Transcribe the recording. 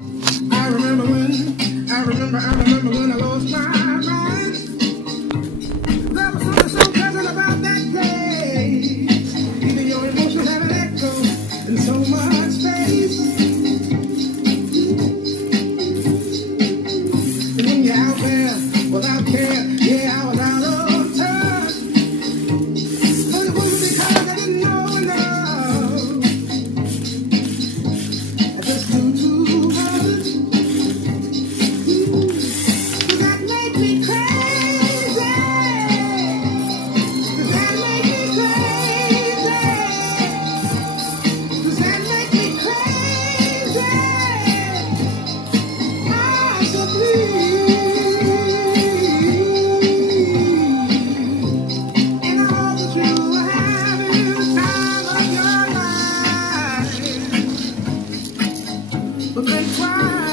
I remember when I lost my mind. There was something so pleasant about that place. Even your emotions have an echo in so much space. And when you're out there without care, yeah, I was out of touch. But it wasn't because I didn't know enough. I just knew too much. Does that make me crazy? Does that make me crazy? Does that make me crazy? I said please. And all that you were having the time of your life. But then why?